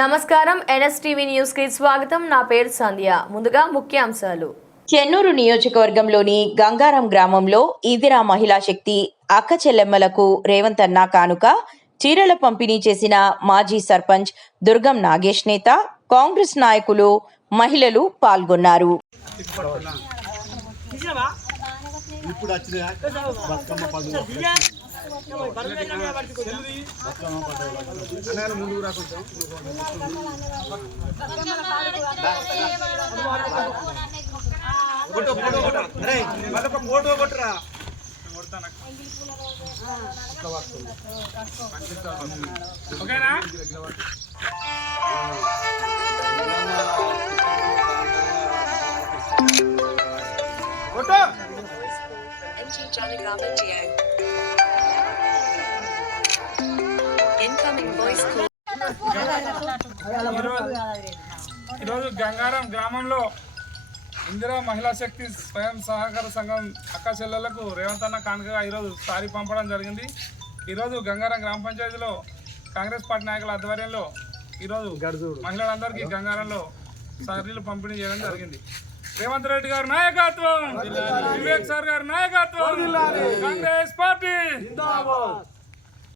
నమస్కారం NSTV news కి స్వాగతం. నా పేరు సంధ్య. ముందుగా ముఖ్యాంశాలు. చెన్నూరు నియోజకవర్గంలోని గంగారం గ్రామంలో ఇందిరా మహిళా శక్తి అక్క చెల్లెమ్మలకు రేవంత్ అన్న కానుక చీరల పంపిణీ చేసిన మాజీ సర్పంచ్ దుర్గం నాగేష్ నేత, కాంగ్రెస్ నాయకులు, మహిళలు పాల్గొన్నారు. ఈరోజు గంగారం గ్రామంలో ఇందిరా మహిళా శక్తి స్వయం సహకార సంఘం అక్క చెల్లెలకు రేవంత్ అన్న కానుకగా ఈరోజు సారీ పంపడం జరిగింది. ఈరోజు గంగారం గ్రామ పంచాయతీలో కాంగ్రెస్ పార్టీ నాయకుల ఆధ్వర్యంలో ఈరోజు మహిళలందరికీ గంగారంలో సారీలు పంపిణీ చేయడం జరిగింది. రేవంత్ రెడ్డి గారి నాయకత్వం, వివేక్ సార్ గారి నాయకత్వం, కాంగ్రెస్ పార్టీ.